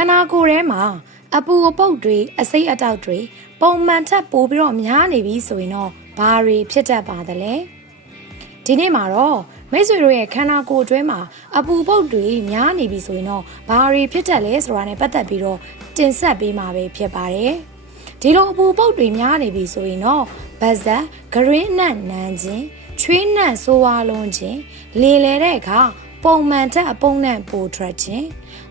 န္ဓာကိုယ်ထဲမှာအပူအပုတ်တွေအစိတ်အတောက်တွေပုံမှန်ထက်ပိုပြီးတော့များနေပြီဆိုရင်တော့ဘာတွေဖြစ်တတ်ပါသလဲဒီနေ့မှာတော့မိတ်ဆွေတို့ရဲ့ခန္ဓာကိုယ်အတွင်းမှာအပူပုတ်တွေများနေပြီဆိုရင်တော့ဘာတွေဖြစ်တတ်လဲဆိုတာနဲ့ပတ်သက်ပြီးတော့တင်ဆက်ပေးမှာပဲဖြစ်ပါတယ်ဒီလိုအပူပုတ်တွေများနေပြီဆိုရင်တော့ဗဇက်ဂရင်းနံ့နန်းခြင်းချွေးနံ့ဆိုးဝါးလုံးခြင်းလေလေတဲ့အခါပုံမှန်ထက်အပုံနဲ့ပိုထွက်ခြင်း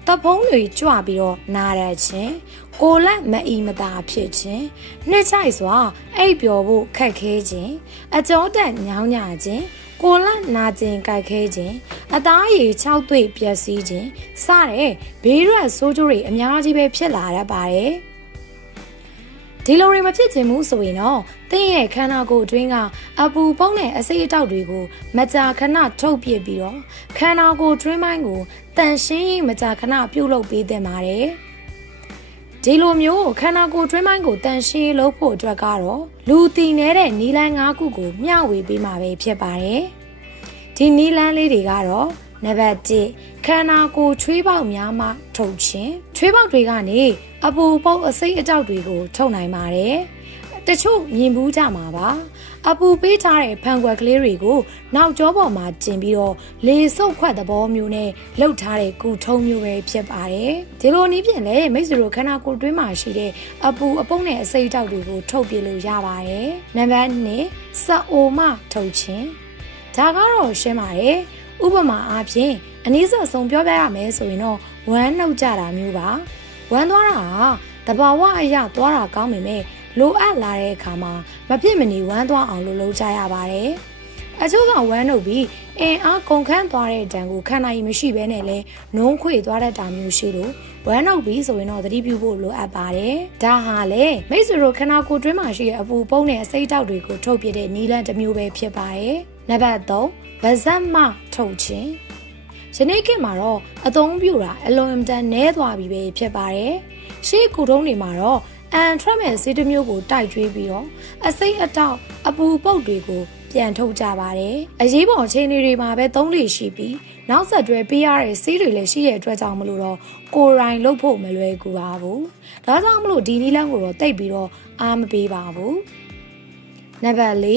တဖုံးတွေကြွပြီးတော့နာရခြင်းကိုလက်မအီမသာဖြစ်ခြင်းနှစ်ချိုက်စွာအိပ်ပျော်ဖို့ခက်ခဲခြင်းအကြောတက်ညောင်းညခြင်းကိုလက်နာခြင်းကြိုက်ခဲခြင်းအသားရည်၆သွေ့ပျက်စီးခြင်းစတဲ့ဘေးရွက်ဆိုးကျိုးတွေအများကြီးပဲဖြစ်လာတတ်ပါတယ် ဒီလိုတွေမဖြစ်ချင်ဘူးဆိုရင်တော့သင်ရဲ့ခန္ဓာကိုယ်အတွင်းကအပူပုံးတဲ့အစိတ်အတောက်တွေကိုမကြာခဏထုတ်ပြစ်ပြီးတော့ခန္ဓာကိုယ်တွင်းပိုင်းကိုတန်ရှင်းရေးမကြာခဏပြုတ်လုပ်ပေးသင့်ပါတယ်ဒီလိုမျိုးခန္ဓာကိုယ်တွင်းပိုင်းကိုတန်ရှင်းရေးလုပ်ဖို့အတွက်ကတော့လူတည်နေတဲ့နီလန်း၅ခုကိုမျှဝေပေးမှာပဲဖြစ်ပါတယ်ဒီနီလန်းလေးတွေကတော့ နံပါတ်1ခန္ဓာကိုယ်ချွေးပေါက်များမှထုတ်ခြင်းချွေးပေါက်တွေကနေအပူပုတ်အစိတ်အတောက်တွေကိုထုတ်နိုင်ပါတယ်တချို့မြင်ဘူးကြမှာပါအပူပေးထားတဲ့ဖန်ကွက်ကလေးတွေကိုနောက်ကျောပေါ်မှာကျင်ပြီးတော့လေစုပ်ခွက်သဘောမျိုးနဲ့လှုပ်ထားတဲ့ကူထုံးမျိုးပဲဖြစ်ပါတယ်ဒီလိုနည်းဖြင့်လည်းမိတ်ဆွေတို့ခန္ဓာကိုယ်တွင်းမှာရှိတဲ့အပူအပုတ်နဲ့အစိတ်အတောက်တွေကိုထုတ်ပြလို့ရပါတယ်နံပါတ်2စအိုမထုတ်ခြင်းဒါကတော့ရှင်းပါတယ် ဥပမာအားဖြင့်အနည်းဆက်ဆုံးပြောပြရမယ်ဆိုရင်တော့ဝမ်းနှုတ်ကြတာမျိုးပါဝမ်းသွားတာဟာတဘာဝအရာသွားတာကောင်းပေမဲ့လိုအပ်လာတဲ့အခါမှာမဖြစ်မနေဝမ်းသွားအောင်လုပ်လုပ်ကြရပါတယ်အချို့ကဝမ်းနှုတ်ပြီးအင်အားကုန်ခန်းသွားတဲ့တံကိုခံနိုင်မရှိဘဲနဲ့လဲနှုံးခွေသွားတတ်တာမျိုးရှိလို့ဝမ်းနှုတ်ပြီးဆိုရင်တော့သတိပြုဖို့လိုအပ်ပါတယ်ဒါဟာလေမိတ်ဆွေတို့ခန္ဓာကိုယ်တွင်းမှာရှိတဲ့အပူပုံးတဲ့အစိတ်တောက်တွေကိုထုတ်ပြတဲ့နီလန်းတစ်မျိုးပဲဖြစ်ပါတယ် နံပါတ်3ဗဇက်မထုတ်ခြင်းယနေ့ခေတ်မှာတော့အသုံးပြုတာအလွန်အမတန်နည်းသွားပြီပဲဖြစ်ပါတယ်ရှေ့ကူတုံးတွေမှာတော့အန်ထရမဲ့ဆေးတစ်မျိုးကိုတိုက်ကျွေးပြီးတော့အစိတ်အတောက်အပူပုတ်တွေကိုပြန်ထုတ်ကြပါတယ်။အရေးပေါ်အခြေအနေတွေမှာပဲသုံးလေရှိပြီးနောက်ဆက်တွဲပေးရတဲ့ဆေးတွေလည်းရှိတဲ့အတွက်ကြောင့်မလို့တော့ကိုရိုင်းလုပ်ဖို့မလွယ်ကူပါဘူး။ဒါကြောင့်မလို့ဒီနီလန်းကိုတော့တိတ်ပြီးတော့အားမပေးပါဘူး။နံပါတ်၄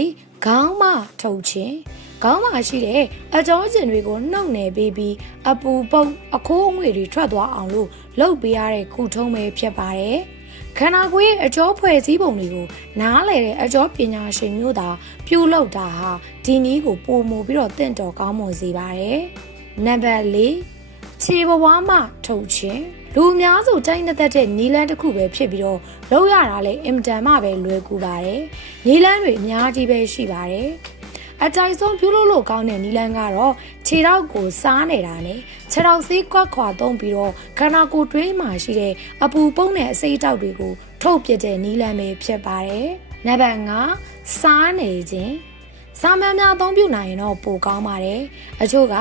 ခေါင်းမထုတ်ခြင်းခေါင်းမှာရှိတဲ့အကြောကျင်တွေကိုနှုတ်နယ်ပေးပြီးအပူပုတ်အခိုးအငွေတွေထွက်သွားအောင်လို့လုပ်ပေးရတဲ့ခုထုံးပဲဖြစ်ပါတယ်။ခန္ဓာကိုယ်ရဲ့အကျောဖွဲ့စည်းပုံတွေကိုနားလည်တဲ့အကျောပညာရှင်မျိုးသာပြုလုပ်တာဟာဒီနည်းကိုပုံမူပြီးတော့တင့်တော်ကောင်းမွန်စေပါတယ်။နံပါတ်၄ခြေဘဝမှထုတ်ခြင်း လူအများစုတိုင်းနေတတ်တဲ့နီလန်းတစ်ခုပဲဖြစ်ပြီးတော့လောက်ရတာလည်းအင်မတန်မှပဲလွယ်ကူပါတယ်။နီလန်းတွေအများကြီးပဲရှိပါတယ်။အကြိုက်ဆုံးပြုလို့လို့ကောင်းတဲ့နီလန်းကတော့ခြေထောက်ကိုစားနေတာနဲ့ခြေထောက်ဆေးကွက်ခွာသုံးပြီးတော့ခန္ဓာကိုယ်တွင်းမှာရှိတဲ့အပူပုံးတဲ့အစိတ်တောက်တွေကိုထုတ်ပြတဲ့နီလန်းပဲဖြစ်ပါတယ်။နံပါတ်5စားနေခြင်း စားမများအသုံးပြုနိုင်ရင်တော့ပိုကောင်းပါတယ်။အချို့က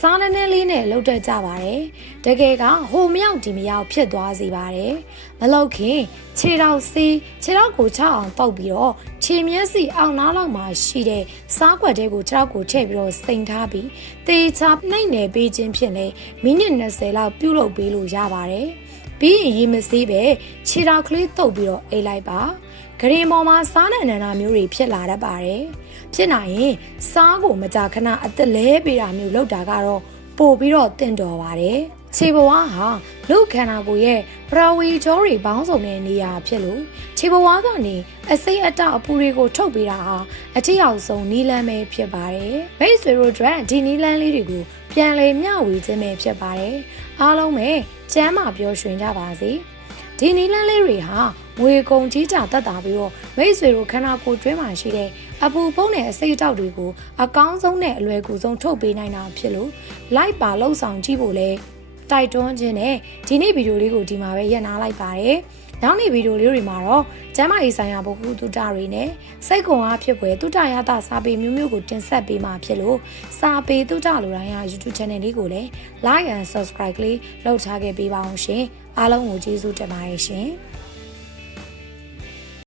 စားနည်းနည်းလေးနဲ့လှုပ်တတ်ကြပါတယ်။တကယ်ကဟိုမရောက်ဒီမရောက်ဖြစ်သွားစေပါတယ်။မလောက်ခင်ခြေထောက်စီးခြေထောက်ကိုချအောင်ပုတ်ပြီးတော့ခြေမျက်စိအောင်နားလောက်မှာရှိတဲ့စားခွက်တဲကိုခြေထောက်ကိုထည့်ပြီးတော့စိန်ထားပြီးတေချာနှိမ့်နယ်ပေးခြင်းဖြင့်လေမိနစ်20လောက်ပြုလုပ်ပေးလို့ရပါတယ်။ပြီးရင်ရေမစေးပဲခြေထောက်ကလေးတုပ်ပြီးတော့အိတ်လိုက်ပါဂရင်ပေါ်မှာစားနံနန္ဒာမျိုးတွေဖြစ်လာတတ်ပါတယ် ဖြစ်နိုင်ရင်စားကိုမကြာခဏအသက်လဲပေးတာမျိုးလုပ်တာကတော့ပို့ပြီးတော့တင့်တော်ပါတယ်ခြေဘဝဟာလူခန္ဓာကိုယ်ရဲ့ပရဝီကြောတွေပေါင်းစုံတဲ့နေရာဖြစ်လို့ခြေဘဝကနေအစိတ်အတောက်အပူတွေကိုထုတ်ပေးတာဟာအထက်အောင်ဆုံးနီလန်းပဲဖြစ်ပါတယ်မိတ်ဆွေတို့အတွက်ဒီနီလန်းလေးတွေကိုပြန်လေမျှဝေခြင်းပဲဖြစ်ပါတယ်အားလုံးပဲကျမ်းမာပျော်ရွှင်ကြပါစေဒီနီလန်းလေးတွေဟာငွေကုန်ကြီးကြတတ်တာပြီးတော့မိတ်ဆွေတို့ခန္ဓာကိုယ်တွင်းမှာရှိတဲ့ အပူဖုံးတဲ့အစိတ်တောက်တွေကိုအကောင်းဆုံးနဲ့အလွယ်ကူဆုံးထုတ်ပေးနိုင်တာဖြစ်လို့ like ပါလှုပ်ဆောင်ကြည့်ဖို့လဲတိုက်တွန်းခြင်းနဲ့ဒီနေ့ဗီဒီယိုလေးကိုဒီမှာပဲရပ်နာလိုက်ပါတယ်။နောက်နေ့ဗီဒီယိုလေးတွေမှာတော့ကျမ်းမာရေးဆိုင်ရာပုဂ္ဂိုလ်တုတတွေနဲ့စိတ်ခွန်အားဖြစ်ပွဲတုတရတာစာပေမျိုးမျိုးကိုတင်ဆက်ပေးမှာဖြစ်လို့စာပေတုတလိုတိုင်းရ YouTube Channel လေးကိုလည်း like and subscribe လေးလုပ်ထားခဲ့ပေးပါအောင်ရှင်။အားလုံးကိုကျေးဇူးတင်ပါတယ်ရှင်။